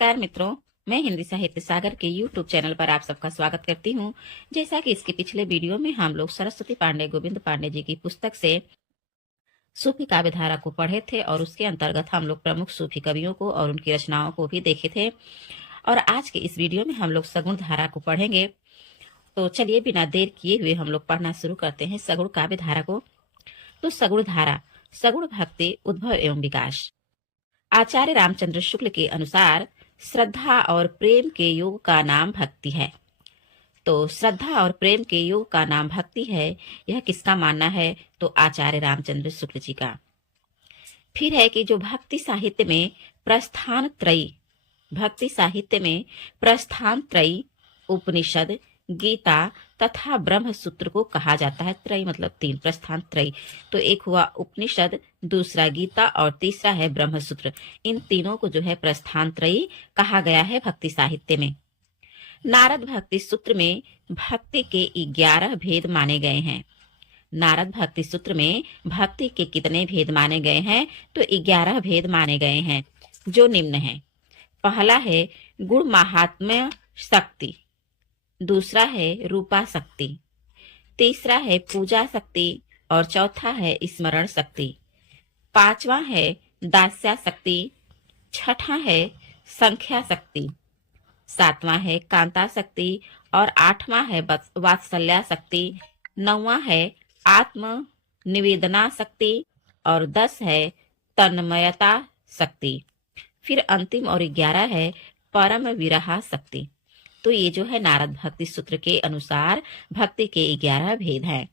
नमस्कार मित्रों, मैं हिंदी साहित्य सागर के YouTube चैनल पर आप सबका स्वागत करती हूं। जैसा कि इसके पिछले वीडियो में हम लोग सरस्वती पांडे गोविंद पांडे जी की पुस्तक से सूफी काव्य धारा को पढ़े थे और उसके अंतर्गत हम लोग प्रमुख सूफी कवियों को और उनकी रचनाओं को भी देखे थे। और आज के इस वीडियो में हम लोग सगुण धारा को पढ़ेंगे। तो चलिए बिना देर किए हुए हम लोग पढ़ना शुरू करते हैं सगुण काव्य धारा को। तो सगुण धारा, सगुण भक्ति, उद्भव एवं विकास। आचार्य रामचंद्र शुक्ल के अनुसार श्रद्धा और प्रेम के योग का नाम भक्ति है। तो श्रद्धा और प्रेम के योग का नाम भक्ति है, यह किसका मानना है? तो आचार्य रामचंद्र शुक्ल जी का। फिर है कि जो भक्ति साहित्य में प्रस्थान त्रयी उपनिषद, गीता तथा ब्रह्म सूत्र को कहा जाता है। त्रयी मतलब तीन, प्रस्थान त्रयी। तो एक हुआ उपनिषद, दूसरा गीता और तीसरा है ब्रह्म सूत्र। इन तीनों को जो है प्रस्थान त्रयी कहा गया है भक्ति साहित्य में। नारद भक्ति सूत्र में भक्ति के 11 भेद माने गए हैं। नारद भक्ति सूत्र में भक्ति के कितने भेद माने गए हैं? तो 11 भेद माने गए हैं, जो निम्न है। पहला है गुण महात्म्य शक्ति, दूसरा है रूपा शक्ति, तीसरा है पूजा शक्ति और चौथा है स्मरण शक्ति, पांचवा है दास्या शक्ति, छठा है संख्या शक्ति, सातवां है कांता शक्ति और आठवां है वात्सल्या शक्ति, नौवां है आत्म निवेदना शक्ति और 10 है तन्मयता शक्ति। फिर अंतिम और 11 है परम विरहा शक्ति। तो ये जो है नारद भक्ति सूत्र के अनुसार भक्ति के 11 भेद हैं।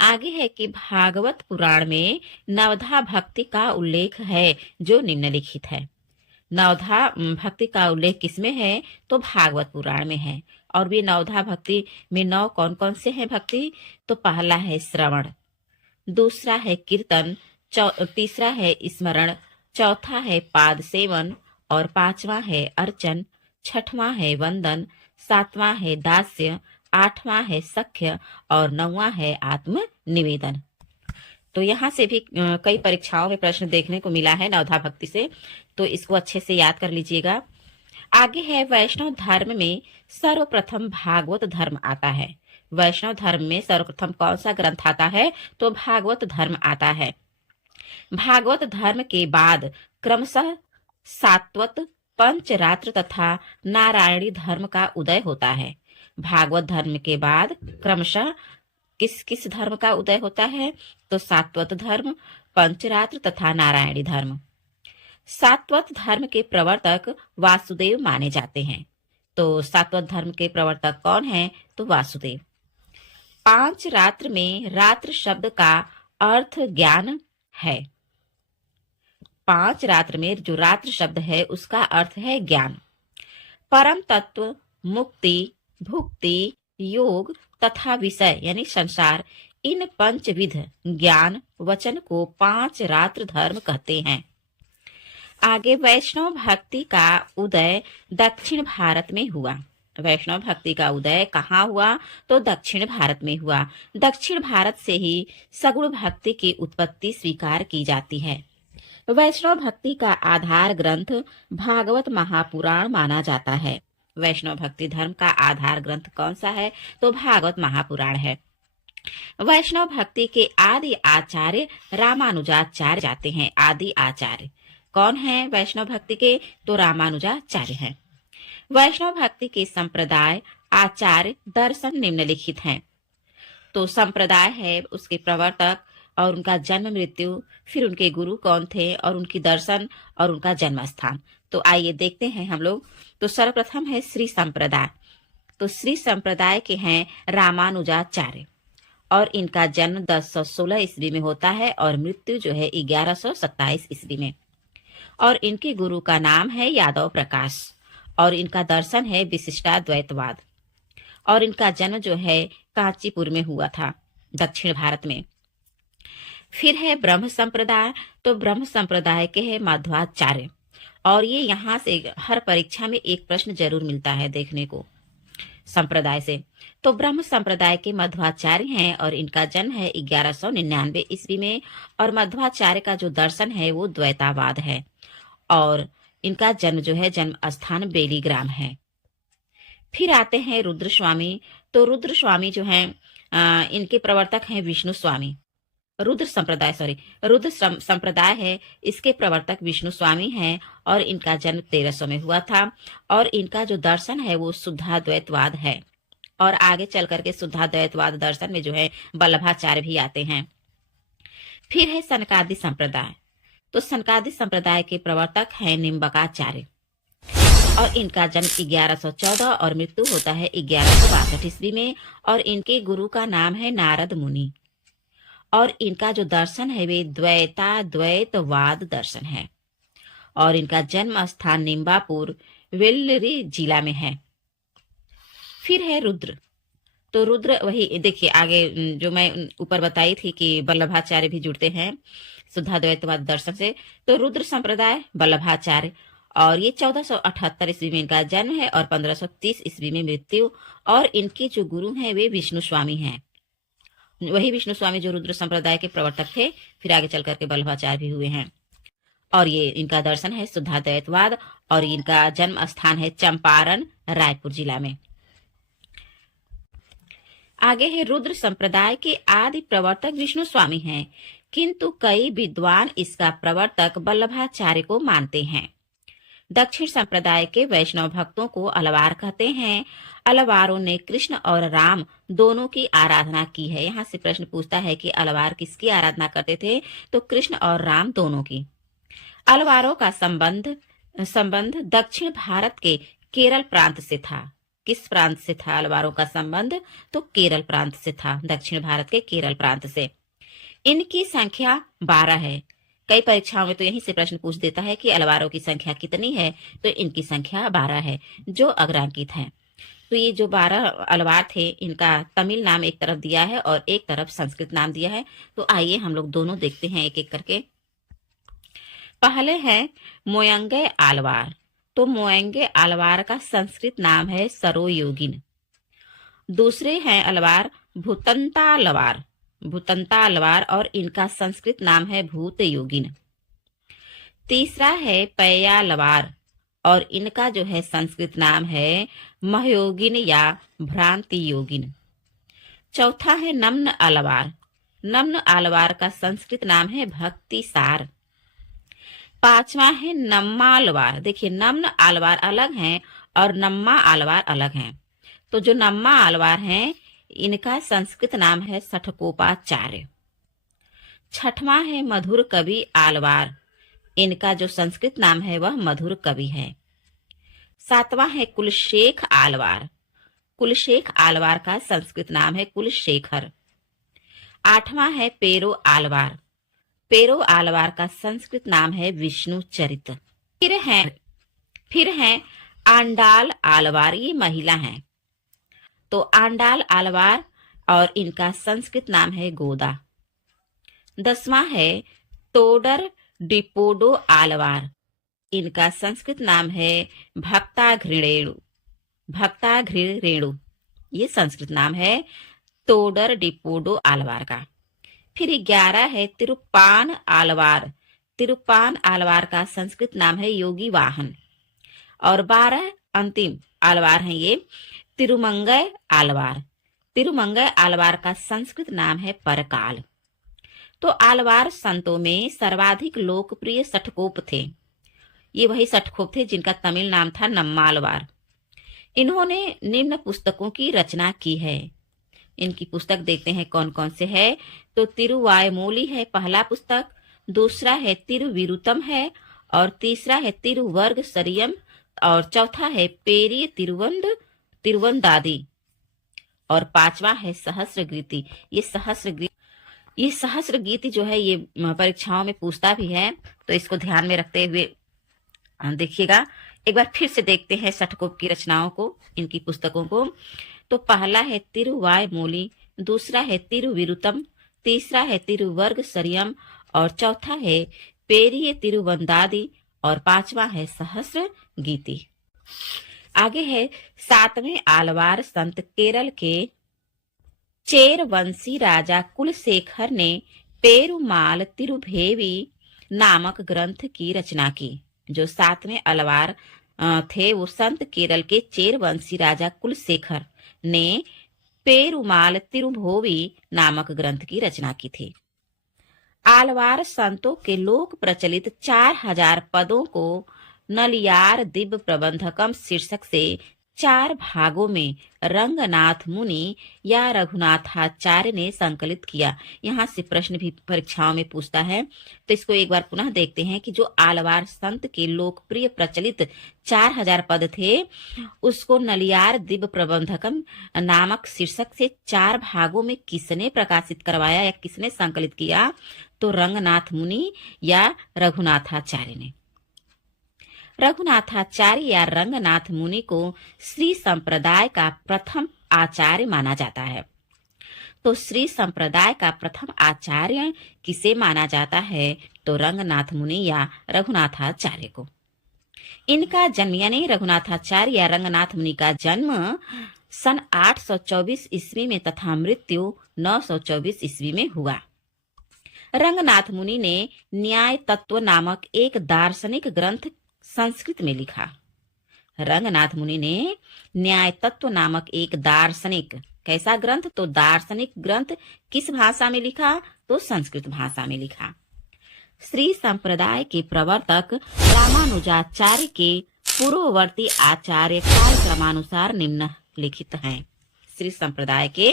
आगे है कि भागवत पुराण में नवधा भक्ति का उल्लेख है, जो निम्नलिखित है। नवधा भक्ति का उल्लेख किसमें है? तो भागवत पुराण में है। और वे नवधा भक्ति में 9 कौन कौन से हैं भक्ति? तो पहला है श्रवण, दूसरा है कीर्तन, तीसरा है स्मरण, चौथा है पाद सेवन और पांचवा है अर्चन, छठवां है वंदन, सातवां है दास्य, आठवां है सख्य और नौवां है आत्म निवेदन। तो यहाँ से भी कई परीक्षाओं में प्रश्न देखने को मिला है नवधा भक्ति से, तो इसको अच्छे से याद कर लीजिएगा। आगे है वैष्णव धर्म में सर्वप्रथम भागवत धर्म आता है। वैष्णव धर्म में सर्वप्रथम कौन सा ग्रंथ आता है? तो भागवत धर्म आता है। भागवत धर्म के बाद क्रमशः सात्वत, पंचरात्र तथा नारायणी धर्म का उदय होता है। भागवत धर्म के बाद क्रमशः किस किस धर्म का उदय होता है? तो सात्वत धर्म, पंचरात्र तथा नारायणी धर्म। सात्वत धर्म के प्रवर्तक वासुदेव माने जाते हैं। तो सात्वत धर्म के प्रवर्तक कौन हैं? तो वासुदेव। पांच रात्र में रात्र शब्द का अर्थ ज्ञान है। पांच रात्र में जो रात्र शब्द है उसका अर्थ है ज्ञान। परम तत्व, मुक्ति, भुक्ति, योग तथा विषय यानी संसार, इन पंचविध ज्ञान वचन को 5 रात्र धर्म कहते हैं। आगे वैष्णव भक्ति का उदय दक्षिण भारत में हुआ। वैष्णव भक्ति का उदय कहाँ हुआ? तो दक्षिण भारत में हुआ। दक्षिण भारत से ही सगुण भक्ति की उत्पत्ति स्वीकार की जाती है। वैष्णव भक्ति का आधार ग्रंथ भागवत महापुराण माना जाता है। वैष्णव भक्ति धर्म का आधार ग्रंथ कौन सा है? तो भागवत महापुराण है। वैष्णव भक्ति के आदि आचार्य रामानुजाचार्य जाते हैं। आदि आचार्य कौन है वैष्णव भक्ति के? तो रामानुजाचार्य हैं। वैष्णव भक्ति के संप्रदाय, आचार्य, दर्शन निम्नलिखित हैं। तो संप्रदाय है, उसके प्रवर्तक और उनका जन्म मृत्यु, फिर उनके गुरु कौन थे और उनकी दर्शन और उनका जन्म स्थान। तो आइए देखते हैं हम लोग। तो सर्वप्रथम है श्री संप्रदाय। तो श्री संप्रदाय के हैं रामानुजाचार्य और इनका जन्म 1016 ईस्वी में होता है और मृत्यु जो है 1127 ईस्वी में। और इनके गुरु का नाम है यादव प्रकाश और इनका दर्शन है विशिष्टाद्वैतवाद। और इनका जन्म जो है कांचीपुर में हुआ था, दक्षिण भारत में। फिर है ब्रह्म संप्रदाय। तो ब्रह्म संप्रदाय के हैं माध्वाचार्य और ये यहाँ से हर परीक्षा में एक प्रश्न जरूर मिलता है देखने को संप्रदाय से। तो ब्रह्म संप्रदाय के मध्वाचार्य हैं और इनका जन्म है 1199 ईस्वी में और मध्वाचार्य का जो दर्शन है वो द्वैतावाद है। और इनका जन्म जो है जन्म स्थान बेलीग्राम है। फिर आते हैं रुद्र स्वामी। तो रुद्र स्वामी जो हैं इनके प्रवर्तक हैं विष्णु स्वामी। रुद्र संप्रदाय है, इसके प्रवर्तक विष्णु स्वामी हैं और इनका जन्म 1300 में हुआ था और इनका जो दर्शन है वो शुद्धाद्वैतवाद है। और आगे चल करके शुद्धाद्वैतवाद दर्शन में जो है वल्लभाचार्य भी आते हैं। फिर है सनकादि संप्रदाय। तो सनकादि संप्रदाय के प्रवर्तक हैं निम्बकाचार्य और इनका जन्म 1114 और मृत्यु होता है 1162 ईस्वी में और इनके गुरु का नाम है नारद मुनि और इनका जो दर्शन है वे द्वैतवाद दर्शन है और इनका जन्म स्थान निम्बापुर वेल्लरी जिला में है। फिर है रुद्र। तो रुद्र वही देखिए आगे जो मैं ऊपर बताई थी कि वल्लभाचार्य भी जुड़ते हैं शुद्धाद्वैतवाद दर्शन से। तो रुद्र संप्रदाय वल्लभाचार्य और ये 1478 ईस्वी में इनका जन्म है और 1530 ईस्वी में मृत्यु और इनके जो गुरु हैं वे विष्णु स्वामी हैं। वही विष्णु स्वामी जो रुद्र संप्रदाय के प्रवर्तक थे, फिर आगे चल करके वल्लभाचार्य भी हुए हैं और ये इनका दर्शन है शुद्धाद्वैतवाद और इनका जन्म स्थान है चंपारण रायपुर जिला में। आगे है रुद्र संप्रदाय के आदि प्रवर्तक विष्णु स्वामी हैं, किंतु कई विद्वान इसका प्रवर्तक वल्लभाचार्य को मानते हैं। दक्षिण संप्रदाय के वैष्णव भक्तों को अलवार कहते हैं। अलवारों ने कृष्ण और राम दोनों की आराधना की है। यहाँ से प्रश्न पूछता है कि अलवार किसकी आराधना करते थे, तो कृष्ण और राम दोनों की। अलवारों का संबंध दक्षिण भारत के केरल प्रांत से था। किस प्रांत से था अलवारों का संबंध, तो केरल प्रांत से था, दक्षिण भारत के केरल प्रांत से। इनकी संख्या 12 है। कई परीक्षाओं में तो यहीं से प्रश्न पूछ देता है कि अलवारों की संख्या कितनी है, तो इनकी संख्या 12 है जो अग्रांकित है। तो ये जो 12 अलवार थे इनका तमिल नाम एक तरफ दिया है और एक तरफ संस्कृत नाम दिया है। तो आइए हम लोग दोनों देखते हैं एक एक करके। पहले है मोयंगे आलवार। तो मोयंगे आलवार का संस्कृत नाम है सरोयोगिन। दूसरे हैं अलवार भूतंता अलवार और इनका संस्कृत नाम है भूत योगिन। तीसरा है पयालवार और इनका जो है संस्कृत नाम है महयोगिन या भ्रांति योगिन। चौथा है नम्न आलवार का संस्कृत नाम है भक्ति सार। पांचवा है नम्मा आलवार। देखिए नम्न आलवार अलग हैं और नम्मा आलवार अलग हैं। तो जो नम्मा आलवार हैं इनका संस्कृत नाम है सठकोपाचार्य। छठवां है मधुर कवि आलवार। इनका जो संस्कृत नाम है वह मधुर कवि है। सातवां है कुलशेख आलवार का संस्कृत नाम है कुलशेखर। आठवां है पेरो आलवार का संस्कृत नाम है विष्णु चरित। फिर है आंडाल आलवार, ये महिला हैं। तो आंडाल आलवार और इनका संस्कृत नाम है गोदा। 10वां है तोडर डिपोडो आलवार। इनका संस्कृत नाम है भक्ताघृणेणु, ये संस्कृत नाम है तोडर डिपोडो आलवार का। फिर 11 है तिरुप्पान आलवार का संस्कृत नाम है योगी वाहन। और 12 अंतिम आलवार हैं ये तिरुमंगय आलवार का संस्कृत नाम है परकाल। तो आलवार संतों में सर्वाधिक लोकप्रिय सठकोप थे। ये वही सठकोप थे जिनका तमिल नाम था नम्मालवार। इन्होंने निम्न पुस्तकों की रचना की है। इनकी पुस्तक देखते हैं कौन कौन से है। तो तिरुवायमोली है पहला पुस्तक, दूसरा है तिरुविरुतम है और तीसरा है तिरुवर्ग सरियम और चौथा है पेरिय तिरुवंदादी और 5वां है सहस्रगीति। ये सहस्रगीति जो है ये परीक्षाओं में पूछता भी है, तो इसको ध्यान में रखते हुए देखिएगा। एक बार फिर से देखते हैं सठकोप की रचनाओं को, इनकी पुस्तकों को। तो पहला है तिरुवायमोली, दूसरा है तिरुविरुतम, तीसरा है तिरुवर्ग सरियम और चौथा है पेरिय तिरुवंदादी और 5वां है सहस्रगीति। आगे है 7वें आलवार संत केरल के चेरवंशी राजा कुलशेखर ने पेरुमाल तिरुभेवी नामक ग्रंथ की रचना की। जो 7वें अलवार थे, वो संत केरल के चेरवंशी राजा कुलशेखर ने पेरुमाल तिरुभोवी नामक ग्रंथ की रचना की थी। आलवार संतों के लोक प्रचलित 4000 पदों को नलियार दिव्य प्रबंधकम शीर्षक से 4 भागों में रंगनाथ मुनि या रघुनाथाचार्य ने संकलित किया। यहाँ से प्रश्न भी परीक्षाओं में पूछता है, तो इसको एक बार पुनः देखते हैं कि जो आलवार संत के लोकप्रिय प्रचलित 4000 पद थे, उसको नलियार दिव्य प्रबंधकम नामक शीर्षक से 4 भागों में किसने प्रकाशित करवाया या किसने संकलित किया? तो रंगनाथ मुनि या रघुनाथाचार्य ने। रघुनाथाचार्य या रंगनाथ मुनि को श्री संप्रदाय का प्रथम आचार्य माना जाता है। तो श्री संप्रदाय का प्रथम आचार्य किसे माना जाता है? तो रंगनाथ मुनि या रघुनाथाचार्य को। इनका जन्म यानी रघुनाथाचार्य या रंगनाथ मुनि का जन्म सन 824 ईस्वी में तथा मृत्यु 924 ईस्वी में हुआ। रंगनाथ मुनि ने न्याय तत्व नामक एक दार्शनिक ग्रंथ संस्कृत में लिखा। रंगनाथ मुनि ने न्याय तत्व नामक एक दार्शनिक कैसा ग्रंथ? तो दार्शनिक ग्रंथ किस भाषा में लिखा? तो संस्कृत भाषा में लिखा। श्री संप्रदाय के प्रवर्तक रामानुजाचार्य के पूर्ववर्ती आचार्य काल क्रमानुसार निम्नलिखित हैं। श्री संप्रदाय के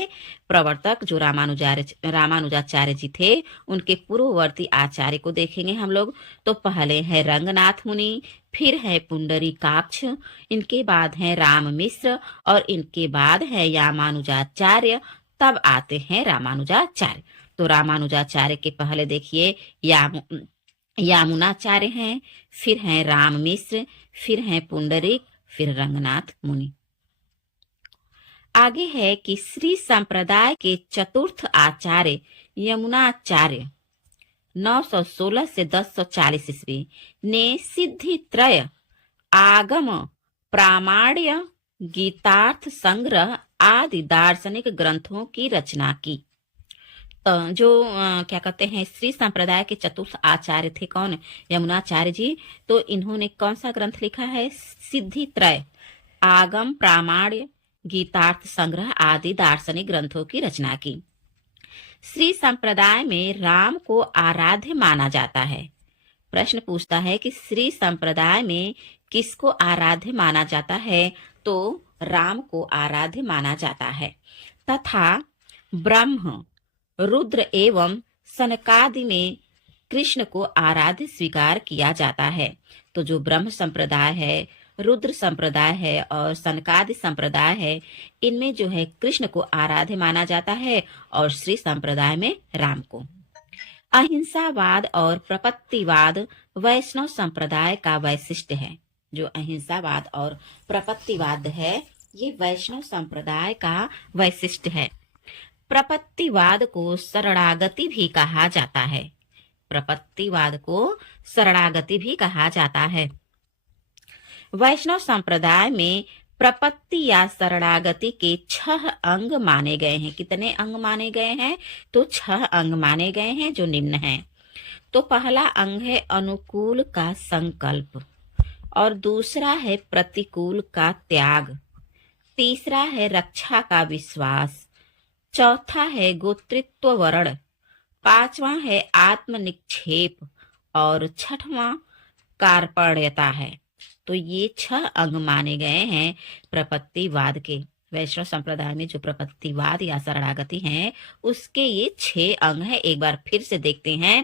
प्रवर्तक जो रामानुजाचार्य जी थे, उनके पूर्ववर्ती आचार्य को देखेंगे हम लोग। तो पहले है रंगनाथ मुनि, फिर है पुंडरीकाक्ष, इनके बाद है राम मिश्र और इनके बाद है यामानुजाचार्य, तब आते हैं रामानुजाचार्य। तो रामानुजाचार्य के पहले देखिए यामुनाचार्य हैं, फिर हैं राम मिश्र, फिर हैं पुंडरीक, फिर रंगनाथ मुनि। आगे है कि श्री संप्रदाय के चतुर्थ आचार्य यमुनाचार्य 916 से 1040 ईस्वी ने सिद्धि त्रय, आगम, प्रामाण्य, गीतार्थ संग्रह आदि दार्शनिक ग्रंथों की रचना की। जो क्या कहते हैं, श्री संप्रदाय के चतुर्थ आचार्य थे कौन? यमुनाचार्य जी। तो इन्होंने कौन सा ग्रंथ लिखा है? सिद्धि त्रय, आगम, प्रामाण्य, गीतार्थ संग्रह आदि दार्शनिक ग्रंथों की रचना की। श्री संप्रदाय में राम को आराध्य माना जाता है। प्रश्न पूछता है कि श्री संप्रदाय में किसको आराध्य माना जाता है? तो राम को आराध्य माना जाता है तथा ब्रह्म, रुद्र एवं सनकादि में कृष्ण को आराध्य स्वीकार किया जाता है। तो जो ब्रह्म संप्रदाय है, रुद्र संप्रदाय है और सनकादि संप्रदाय है, इनमें जो है कृष्ण को आराध्य माना जाता है और श्री संप्रदाय में राम को। अहिंसावाद और प्रपत्तिवाद वैष्णव संप्रदाय का वैशिष्ट्य है। जो अहिंसावाद और प्रपत्तिवाद है, ये वैष्णव संप्रदाय का वैशिष्ट्य है। प्रपत्तिवाद को शरणागति भी कहा जाता है। प्रपत्तिवाद को शरणागति भी कहा जाता है। वैष्णव संप्रदाय में प्रपत्ति या शरणागति के 6 अंग माने गए हैं। कितने अंग माने गए हैं? तो 6 अंग माने गए हैं, जो निम्न हैं। तो पहला अंग है अनुकूल का संकल्प, और दूसरा है प्रतिकूल का त्याग, तीसरा है रक्षा का विश्वास, चौथा है गोत्रित्व वर्ण, पांचवा है आत्मनिक्षेप और छठवां कार्पण्यता है। तो ये 6 अंग माने गए हैं प्रपत्तिवाद के। वैष्णव संप्रदाय में जो प्रपत्तिवाद या शरणागति हैं, उसके ये 6 अंग हैं। एक बार फिर से देखते हैं।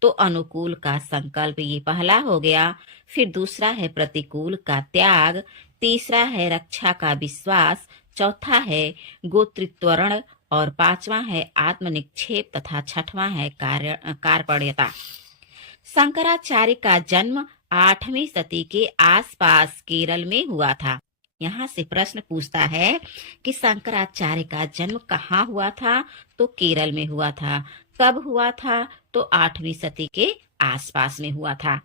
तो अनुकूल का संकल्प, ये पहला हो गया। फिर दूसरा है प्रतिकूल का त्याग, तीसरा है रक्षा का विश्वास, चौथा है गोत्रित्वर्ण और पांचवा है आत्मनिक्षेप तथा छठवां है कार्पण्यता। शंकराचार्य का जन्म 8वीं सदी के आसपास केरल में हुआ था। यहाँ से प्रश्न पूछता है कि शंकराचार्य का जन्म कहाँ हुआ था? तो केरल में हुआ था। कब हुआ था? तो 8वीं सदी के आसपास में हुआ था।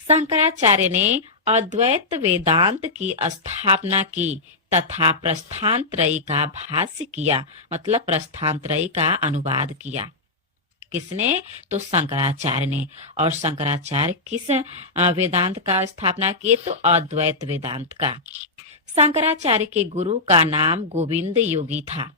शंकराचार्य ने अद्वैत वेदांत की स्थापना की तथा प्रस्थान त्रयी का भाष्य किया, मतलब प्रस्थान त्रयी का अनुवाद किया। किसने? तो शंकराचार्य ने। और शंकराचार्य किस वेदांत का स्थापना किए? तो अद्वैत वेदांत का। शंकराचार्य के गुरु का नाम गोविंद योगी था।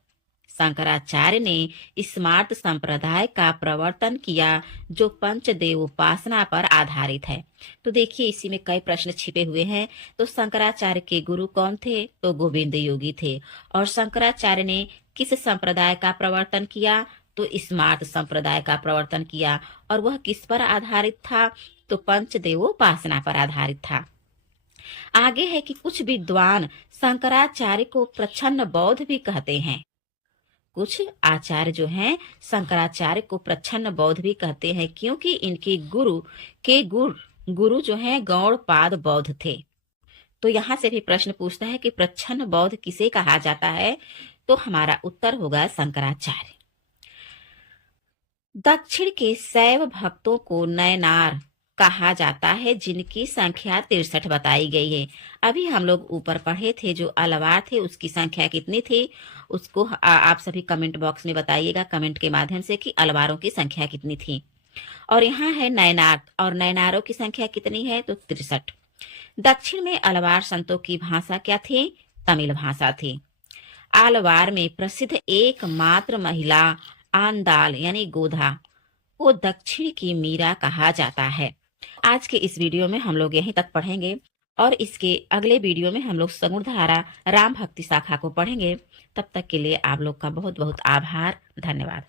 शंकराचार्य ने स्मार्त संप्रदाय का प्रवर्तन किया जो पंचदेव उपासना पर आधारित है। तो देखिए इसी में कई प्रश्न छिपे हुए हैं। तो शंकराचार्य के गुरु कौन थे? तो गोविंद योगी थे। और शंकराचार्य ने किस संप्रदाय का प्रवर्तन किया? तो स्मार्त संप्रदाय का प्रवर्तन किया। और वह किस पर आधारित था? तो पंचदेव उपासना पर आधारित था। आगे है कि कुछ विद्वान शंकराचार्य को प्रच्छन्न बौद्ध भी कहते हैं। कुछ आचार्य जो हैं शंकराचार्य को प्रच्छन्न बौद्ध भी कहते हैं, क्योंकि इनके गुरु जो हैं गौड़पाद बौद्ध थे। तो यहाँ से भी प्रश्न पूछता है कि प्रच्छन्न बौद्ध किसे कहा जाता है? तो हमारा उत्तर होगा शंकराचार्य। दक्षिण के शैव भक्तों को नयनार कहा जाता है, जिनकी संख्या 63 बताई गई है। अभी हम लोग ऊपर पढ़े थे जो अलवार थे उसकी संख्या कितनी थी, उसको आप सभी कमेंट बॉक्स में बताइएगा कमेंट के माध्यम से कि अलवारों की संख्या कितनी थी। और यहाँ है नयनार, और नयनारों की संख्या कितनी है? तो 63। दक्षिण में अलवार संतों की भाषा क्या थी? तमिल भाषा थी। अलवार में प्रसिद्ध एकमात्र महिला आंदाल यानी गोधा को दक्षिण की मीरा कहा जाता है। आज के इस वीडियो में हम लोग यहीं तक पढ़ेंगे और इसके अगले वीडियो में हम लोग सगुण धारा राम भक्ति शाखा को पढ़ेंगे। तब तक के लिए आप लोग का बहुत बहुत आभार, धन्यवाद।